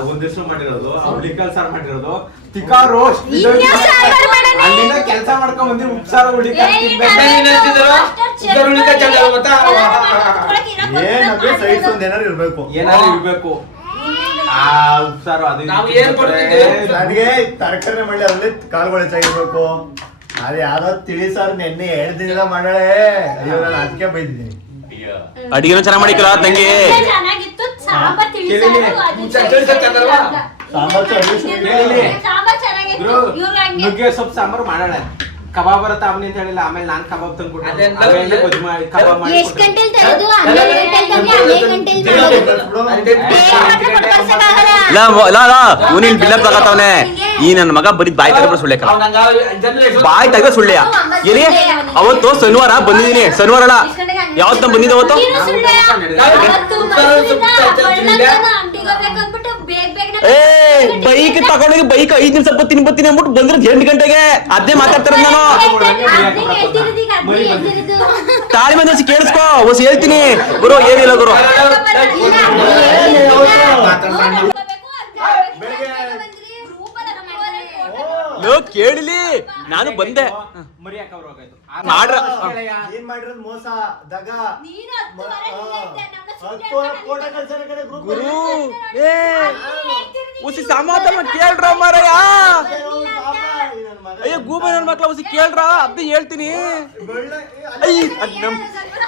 ಒಂದ್ ಹೆಸರು ಮಾಡಿರೋದು, ಹುಳಿಕಾಲ್ ಸಾರ್ ಮಾಡಿರೋದು, ತಿಕ್ಕಾ ರೋಸ್ಟ್ ಇನ್ಯಾವ್ ಸಾಂಬಾರ್ ಮಾಡೋಣ? ಅಲ್ಲಿಂದ ಕೆಲಸ ಮಾಡ್ಕೊಂಡ್ ಬಂದಿರಿ ಉಪ್ಸಾರು ಹುಳಿಕಾಲ್ ಏ, ತಿನ್ಬೇಕು. ನಾನು ಏನ್ ಹೇಳ್ತಿದ್ರು? ಮಾಸ್ಟರ್ ಚೆಫ್ ಇದ್ರ ಉಳಿದ ಚಂದ ಗೊತ್ತಾ? ಎಲ್ಲ ಮಾಡ್ಕೊಳಕ್ಕೆ ಇರಕ್ಕೆ ಏನಂದ್ರೆ ಗೊತ್ತಿಲ್ಲ ಸೈಡ್ಸ್ ಒಂದ್ ಏನಾರು ಇರ್ಬೇಕು. ಏನಾದ್ರು ಇರ್ಬೇಕು. ಆ ಉಪ್ಸಾರು ಅದು ಇದು ನಾವು ಏನ್ ತಿಂದ್ರೆ ಕೊಡ್ತಿದ್ವಿ? ನನಗೆ ತರಕಾರಿ ಮಾಡಿ ಅದ್ರಲ್ಲಿ ಕಾಳುಗಳು ಹೆಚ್ಚಾಗಿರ್ಬೇಕು. ಅದು ಯಾವ್ದೋ ತಿಳಿ ಸಾರು ನೆನ್ನೆ 2 ದಿನ ಮಾಡಳೆ. ಅಯ್ಯೋ ನಾನು ಅದಕ್ಕೆ ಬೈದಿದ್ದೀನಿ. ಅಡಿಗೆನೂ ಚೆನ್ನಾಗಿ ಮಾಡಿಕಲ್ಲ ತಂಗಿ. ಚೆನ್ನಾಗಿತ್ತು. ಸಾಂಬಾರ್ ತಿಳಿಸಾರು, ಕೇಳಿಲಿ. ಅದು ತಿಳಿಸಾರು ಚೆನ್ನಾಗಲ್ವಾ? ಸಾಂಬಾರ್ ಚಟ್ನಿ ಕೇಳಿಲಿ. ಸಾಂಬಾರ್ ಚೆನ್ನಾಗಿತ್ತು. ಗುರು, ಇವ್ರು ಹಂಗೆ ನುಗ್ಗೆ ಸೊಪ್ಪು ಸಾಂಬಾರು ಮಾಡಾಳೆ. ಕಬಾಬ್ ಬರತ್ತ ಅವನಿ ಅಂತ ಹೇಳಿಲ್ಲ. ಆಮೇಲೆ ನಾನ್ ಕಬಾಬ್ ತಂದ್ಕೊಟ್ಟೆ. ಅದೆಂತ ಆಮೇಲೆ ಗೊಜ್ಜು ಮಾಡಿ ಕಬಾಬ್ ಮಾಡಿ ಎಷ್ಟ್ ಗಂಟೆಲ್ ತರೋದು? 12 ಗಂಟೆಲ್ ತಂದ್ರೆ 12 ಗಂಟೆಲ್ ಮಾಡೋದು. ಇಲ್ಲ ಇವನು ಇಲ್ಲಿ ಬಿಲ್ಡಪ್ ತಗತ್ತವನೆ. ಈ ನನ್ನ ಮಗ ಬರೀ ಬಾಯಿ ತೆಗೆದ್ರೆ ಸುಳ್ಳೆಕಲ್ಲ. ಬಾಯಿ ತೆಗೆದ್ರೆ ಸುಳ್ಳೆಯ. ಎಲ್ಲಿ ಅವತ್ತು ಶನಿವಾರ ಬಂದಿದ್ದೀನಿ. ಶನಿವಾರ ಅಲ್ಲ, ಯಾವತ್ತು ಬಂದಿದ್ದೆ ಅವತ್ತು. ನೀನು ಸುಳ್ಳೆ. ಅವತ್ತು ಮೈಸೂರಿಂದ ಬಳ್ಳಾರಿಯಿಂದ ಅಂಗಡಿಗೆ ಹೋಗ್ಬೇಕಂದ್ಬಿಟ್ಟು ಬೇಗ ಬೇಗನೆ ಬೈಕ್ ತಗೊಂಡೋಗಿ ಬೈಕ್ 5 ನಿಮಿಷ ಬರ್ತೀನಿ ಅಂದ್ಬಿಟ್ಟು ಬಂದ್ರೆ 8 ಗಂಟೆಗೆ. ಅದೇ ಮಾತಾಡ್ತಾರೆ ನಾನು. ಹೇಳ್ತಿರೋದು ಈಗ ಅದ್ನೇ ಹೇಳ್ತಿರೋದು. ತಾಳಿ ಮಂದಿ ಕೇಳಿಸ್ಕೊ ಹೊಸ ಹೇಳ್ತೀನಿ ಗುರು. ಏನಿಲ್ಲ ಗುರು. ಕೇಳಿಲಿ ನಾನು ಬಂದೆ. ಮರಿ ಹಾಕವ್ರು ಹೋಗಾಯ್ತು. ಮಾಡ್ರ ಏನ್ ಮಾಡಿರೋದು ಮೋಸ ದಗ. ನೀನು 10 ವಾರ ಇಲ್ಲೇ ಇದ್ದೆ, ನಮ್ನ ಸುಳ್ಳು 10 ವಾರ ಫೋಟೋ ಕಳ್ಸೋಣ ಕಡೆ ಗ್ರೂಪ್ ಗುರು ಏ ಉಸಿ ಸಮಾಧಾನ ಕೇಳ್ರ ಮಾರಯ್ಯ. ಅಯ್ಯೋ ಗೂಬೆ ನನ್ನ ಮಕ್ಳ ಉಸಿ ಕೇಳ್ರ ಅದ್ನ ಹೇಳ್ತೀನಿ. ಅಯ್ಯ ಅದ್ ನಮ್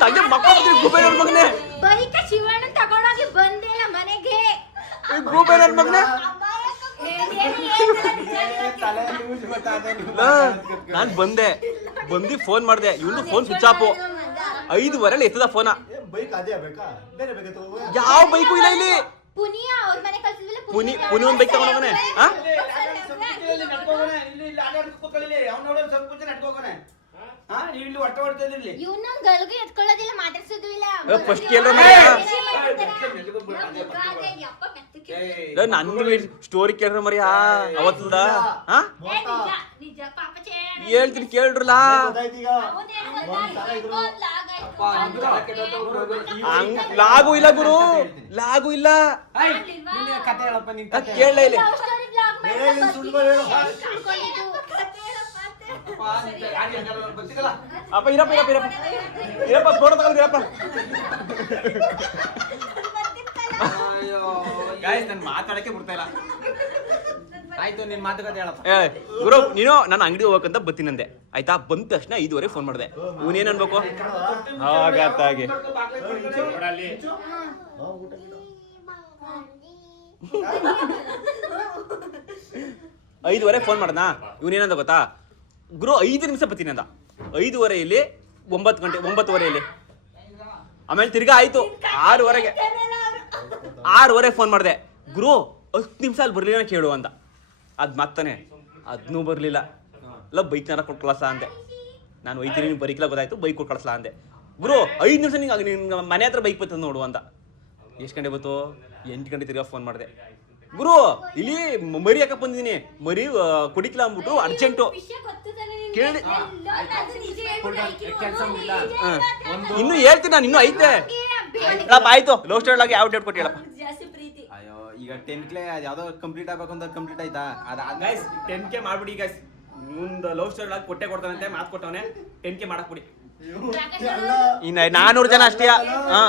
ತಂದೆ ಮಕ್ಕಳು ಗೂಬೆ ನನ್ನ ಮಗನೇ. ಬೈಕ ಶಿವಣ್ಣ ತಗೊಂಡೋಗಿ ಬಂದಿಲ್ಲ ಮನೆಗೆ. ಗೂಬೆ ನನ್ನ ಮಗನೇ. ನಾನ್ ಬಂದೆ ಫೋನ್ ಮಾಡ್ದೆ. ಇವನು ಫೋನ್ ಸ್ವಿಚ್ ಆಫ್. 5:15 ಎತ್ತದ ಫೋನ. ಬೈಕ್ ಅದೇ ಬೇಕಾ ಬೇರೆ ಬೇಕಾ ತಗೋ. ಯಾವ ಬೈಕು ಇಲ್ಲ ಇಲ್ಲಿ. ಪುನಿಯ ಅವ್ರ ಮನೆ ಕಳ್ಸಿದ್ವಿಲ್ಲ. ಪುನಿ ಒಂದ್ ಬೈಕ್ ತಗೊಂಡವನೆ. ಇವ್ನ ಗಲ್ಗೆ ಎತ್ಕೊಳ್ಳೋದಿಲ್ಲ, ಮಾತಾಡ್ಸೋದು ಇಲ್ಲ. ಫಸ್ಟ್ ಕೇಳ್ರ ನನ್ಗೆ ಸ್ಟೋರಿ ಕೇಳ್ರ ಮರಿಯ ಅವತ್ತದ. ನಿಜ ಪಾಪ ಹೇಳ್ತೀನಿ ಕೇಳ್ರಲ್ಲ. ಲಾಗು ಇಲ್ಲ ಗುರು, ಲಾಗು ಇಲ್ಲ. ಕತೆ ಹೇಳಪ್ಪ ನಿನ್ ಕತೆ. ಕೇಳಲ ಇಲ್ಲಿ. ಅಪ್ಪ ಇರಪ್ಪ ಫೋಟೋ ತಗೊಂಡಿರಪ್ಪ. ಗಾಯ್ಸ್ ನನ್ ಮಾತಾಡಕ್ಕೆ ಬಿಡ್ತಾ ಇಲ್ಲ. ಆಯ್ತು ನಿನ್ ಮಾತುಕತೆ ಹೇಳಪ್ಪ. ಗುರು ನೀನು ನನ್ನ ಅಂಗಡಿ ಹೋಗಕ್ಕಂತ ಬತ್ತೀನಂದೆ ಆಯ್ತಾ. ಬಂದ ತಕ್ಷಣ 5:15 ಫೋನ್ ಮಾಡಿದೆ. ಇವನೇನ್ ಅನ್ಬೇಕು ಹಾಗಾತಾಗೆ. 5:15 ಫೋನ್ ಮಾಡ್ದಾ. ಇವನೇನಂದ ಗೊತ್ತಾ ಗುರು 5 ನಿಮಿಷ ಬತ್ತೀನಿ ಅಂದ. 5:15 9 ಗಂಟೆ 9:15 ಆಮೇಲೆ ತಿರ್ಗಾ ಆಯ್ತು 6:15 ಫೋನ್ ಮಾಡಿದೆ. ಗುರು 10 ನಿಮಿಷ ಅಲ್ಲಿ ಬರಲಿಲ್ಲ ಕೇಳು ಅಂತ. ಅದು ಮತ್ತಾನೆ ಅದನ್ನೂ ಬರಲಿಲ್ಲ. ಇಲ್ಲ ಬೈಕ್ನಾರ ಕೊಟ್ಟು ಕಳಿಸ ಅಂದೆ. ನಾನು ಒಯ್ತೀನಿ ನೀನು ಬರೀಕಿಲ್ಲ ಗೊತ್ತಾಯ್ತು, ಬೈಕ್ ಕೊಟ್ಟು ಕಳಿಸ್ಲಾ ಅಂದೆ. ಗುರು 5 ನಿಮಿಷ ನಿಂಗೆ ಮನೆ ಹತ್ರ ಬೈಕ್ ಬರ್ತದೆ ನೋಡು ಅಂತ. ಎಷ್ಟು ಗಂಟೆ ಬಂತು? 8 ಗಂಟೆ ತಿರ್ಗಾ ಫೋನ್ ಮಾಡಿದೆ. ಗುರು ಇಲ್ಲಿ ಮರಿ ಯಾಕಪ್ಪ ಬಂದಿದ್ದೀನಿ, ಮರಿ ಕುಡಿಕ್ಲ ಅಂದ್ಬಿಟ್ಟು ಅರ್ಜೆಂಟು ಕೇಳಿ. ಇನ್ನು ಹೇಳ್ತೀನಿ ನಾನು, ಇನ್ನೂ ಐತೆ. ಆಯ್ತು ಲವ್ ಸ್ಟೋರಿ ಆಗಿ ಯಾವ ಡೇಟ್ ಕೊಟ್ಟು ಹೇಳಪ್ಪ. ಅಯ್ಯೋ ಈಗ 10K ಅದು ಯಾವ್ದೋ ಕಂಪ್ಲೀಟ್ ಆಗ್ಬೇಕು ಅಂತ ಕಂಪ್ಲೀಟ್ ಆಯ್ತಾ? ಗೈಸ್ 10K ಮಾಡ್ಬಿಡಿ ಗೈಸ್. ಮುಂದೆ ಲವ್ ಸ್ಟೋರಿ ಆಗಿ ಕೊಟ್ಟೆ ಕೊಡ್ತಾನಂತೆ, ಮಾತು ಕೊಟ್ಟವನೆ. 10K ಮಾಡಕ್ ಬಿಡಿ. ಇನ್ನು 400 ಜನ ಅಷ್ಟೇ. ಹಾ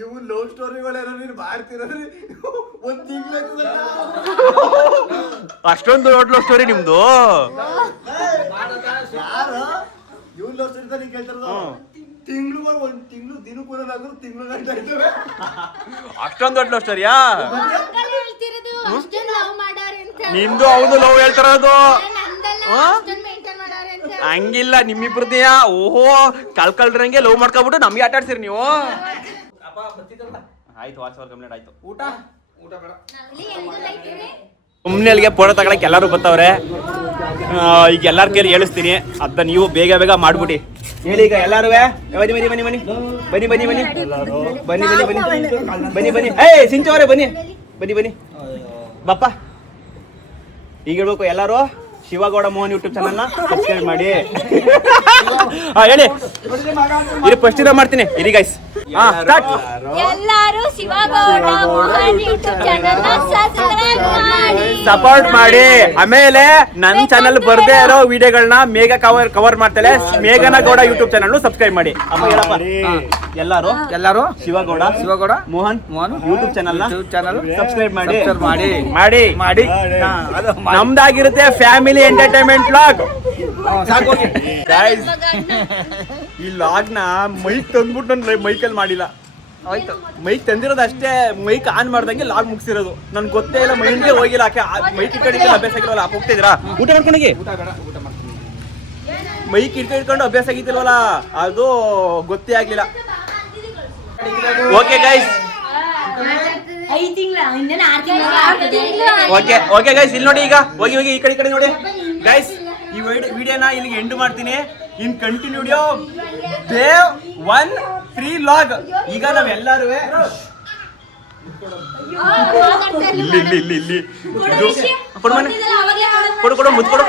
ಇವು ಲವ್ ಸ್ಟೋರಿಗಳೆಲ್ಲ ನೀನು ಮಾಡ್ತಿರೋದ್ರಿ ಒಂದ್ ತಿಂಗಳು ಅಷ್ಟೊಂದು ದೊಡ್ಡ ಲವ್ ಸ್ಟೋರಿ ನಿಮ್ದು. ಯಾರು ಇವ್ ಲವ್ ಸ್ಟೋರಿ ನೀನ್ ಕೇಳ್ತಾರ? ತಿಂಗಳು ಒಂದ್ ತಿಂಗಳು ದಿನಕ್ಕೆ ಬರೋದಾದ್ರು ತಿಂಗಳು ಗಂಟೆ ಆಯ್ತವೆ. ಅಷ್ಟೊಂದು ದೊಡ್ಡ ಲವ್ ಸ್ಟೋರಿಯಾ ಹೇಳ್ತಿರೋದು? ಅಷ್ಟೊಂದು ಲವ್ ಮಾಡಾರೆ ಅಂತ. ನಿಮ್ದು ಅವನು ಲವ್ ಹೇಳ್ತಾರದು. ನಂದಲ್ಲ, ಅಷ್ಟೊಂದು ಮೇಂಟೈನ್ ಮಾಡಾರೆ ಅಂತ. ಹಂಗಿಲ್ಲ, ನಿಮ್ಮಿಬ್ರದೆಯಾ? ಓಹೋ ಕಳ್ಕಳ್ರಂಗೆ ಲವ್ ಮಾಡ್ಕೊಬಿಟ್ಟು ನಮ್ಗೆ ಆಟ ಆಡ್ಸಿರಿ ನೀವು. ಆಯ್ತು, ವಾಚ್ ಅವರ್ ಕಂಪ್ಲೀಟ್ ಆಯ್ತು. ಊಟ ಬೇಡ. ನಾವಿಲ್ಲಿ ಎಲ್ರು ಲೈಕ್ತೀವಿ. ಸುಮ್ಮನೆ ಅಲ್ಲಿಗೆ ಫೋಟೋ ತಗೊಳಕ್ ಎಲ್ಲರೂ ಬರ್ತಾವ್ರೆ. ಈಗ ಎಲ್ಲಾರ ಕೈಲಿ ಹೇಳಿಸ್ತೀನಿ, ಅದ ನೀವು ಬೇಗ ಬೇಗ ಮಾಡ್ಬಿಡಿ. ಹೇಳಿ ಈಗ ಎಲ್ಲಾರು ಬನ್ನಿ ಬನ್ನಿ ಬನ್ನಿ ಬನ್ನಿ ಬನ್ನಿ ಬನ್ನಿ ಬನ್ನಿ ಬನ್ನಿ ಬನ್ನಿ ಬನ್ನಿ ಬನ್ನಿ ಬನ್ನಿ. ಏಯ್ ಸಿಂಚವರೇ ಬನ್ನಿ ಬನ್ನಿ ಬನ್ನಿ ಬಪ್ಪ. ಈಗ ಹೇಳ್ಬೇಕು ಎಲ್ಲಾರು ಶಿವಗೌಡ ಮೋಹನ್ ಯೂಟ್ಯೂಬ್ ಚಾನಲ್ನ ಸಬ್ಸ್ಕ್ರೈಬ್ ಮಾಡಿ. ಹೇಳಿ ಇದು ಫಸ್ಟ್ ಇದ ಮಾಡ್ತೀನಿ. ಇರಿ ಗೈಸ್, ಎಲ್ಲರೂ Shivagowda Mohan YouTube channel subscribe ಮಾಡಿ, ಸಪೋರ್ಟ್ ಮಾಡಿ. ಆಮೇಲೆ ನನ್ನ ಚಾನಲ್ ಬರ್ದೇ ಇರೋ ವಿಡಿಯೋಗಳನ್ನ ಮೇಘ ಕವರ್ ಮಾಡ್ತಾಳೆ. ಮೇಘನ ಗೌಡ ಯೂಟ್ಯೂಬ್ ಚಾನಲ್ ಸಬ್ಸ್ಕ್ರೈಬ್ ಮಾಡಿ. ಅಪ್ಪ ಹೇಳಪ್ಪ. ಎಲ್ಲಾರು Shivagowda Mohan YouTube channel subscribe ಮಾಡಿ ಮಾಡಿ ಮಾಡಿ. ನಮ್ದಾಗಿರುತ್ತೆ ಫ್ಯಾಮಿಲಿ ಎಂಟರ್ಟೈನ್ಮೆಂಟ್ ವ್ಲಾಗ್. ಈ ಲಾಗ್ ನ ಮೈಕ್ ತಂದ್ಬಿಟ್ಟು ನನ್ನ ಮೈಕಲ್ಲಿ ಮಾಡಿಲ್ಲ. ಆಯ್ತು, ಮೈಕ್ ತಂದಿರೋದು ಅಷ್ಟೇ. ಮೈಕ್ ಆನ್ ಮಾಡ್ದಂಗೆ ಲಾಗ್ ಮುಗಿಸಿರೋದು. ನನ್ಗೆ ಗೊತ್ತೇ ಇಲ್ಲ, ಮೈನ್ಗೆ ಹೋಗಿಲ್ಲ. ಮೈಕ್ ಇಟ್ಕೊಂಡು ಅಭ್ಯಾಸ ಆಗಿಲ್ವಲ್ಲ. ಹೋಗ್ತಿದ್ರಾ ಊಟ ಮಾಡ್ಕೊಂಡೋಗಿ? ಮೈಕ್ ಇಟ್ಕೊಂಡು ಅಭ್ಯಾಸ ಆಗಿತ್ತಿಲ್ವಲ್ಲ, ಅದು ಗೊತ್ತೇ ಆಗ್ಲಿಲ್ಲ. ಓಕೆ ಗೈಸ್, 5 ತಿಂಗಳ ಇನ್ನೇನು 6 ತಿಂಗಳ ಓಕೆ ಓಕೆ ಗೈಸ್, ಇಲ್ಲಿ ನೋಡಿ. ಈಗ ಹೋಗಿ ಹೋಗಿ ಈ ಕಡೆ ನೋಡಿ ಗೈಸ್. ಈ ವಿಡಿಯೋನ ಇಲ್ಲಿಗೆ ಎಂಡ್ ಮಾಡ್ತೀನಿ. ಇನ್ ಕಂಟಿನ್ಯೂಡಿಯೋ ಡೇ 1 3 ಲಾಗ್. ಈಗ ನಾವೆಲ್ಲರೂ ಇಲ್ಲಿ ಕೊಡು ಮುದ್ದು ಕೊಡು.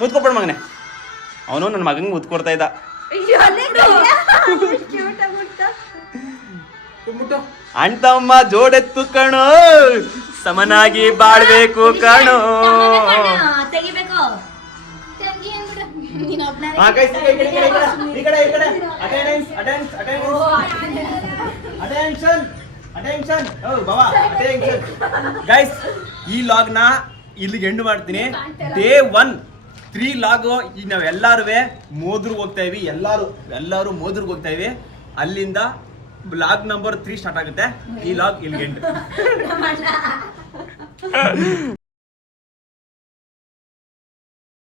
ಮುದ್ದು ಕೊಡ್ಬೇಡ ಮಗನೆ. ಅವನು ನನ್ನ ಮಗಂಗೆ ಮುದ್ದು ಕೊಡ್ತಾ ಇದ್ದ. ಅಣ್ತಮ್ಮ ಜೋಡೆತ್ತು ಕಣೋ, ಸಮನಾಗಿ ಬಾಳ್ಬೇಕು ಕಣೋ. ತೆಗಿಬೇಕು. ತಂಗಿ ಅಂದ್ಬಿಡು. ನೀನ್ ಒಬ್ನೇ. ಗೈಸ್ ಈ ಲಾಗ್ ನ ಇಲ್ಲಿಗೆ ಎಂಡ್ ಮಾಡ್ತೀನಿ. Day 1 3 log. ಈಗ ನಾವೆಲ್ಲರೂ ಮೋದ್ರಿಗೆ ಹೋಗ್ತಾ ಇವಿ. ಎಲ್ಲರೂ ಮೋದ್ರಿಗೆ ಹೋಗ್ತಾ ಇವಿ. ಅಲ್ಲಿಂದ ಲಾಗ್ ನಂಬರ್ 3 ಸ್ಟಾರ್ಟ್ ಆಗುತ್ತೆ. ಈ ಲಾಗ್ ಇಲ್ಲಿಗೆ ಎಂಡ್.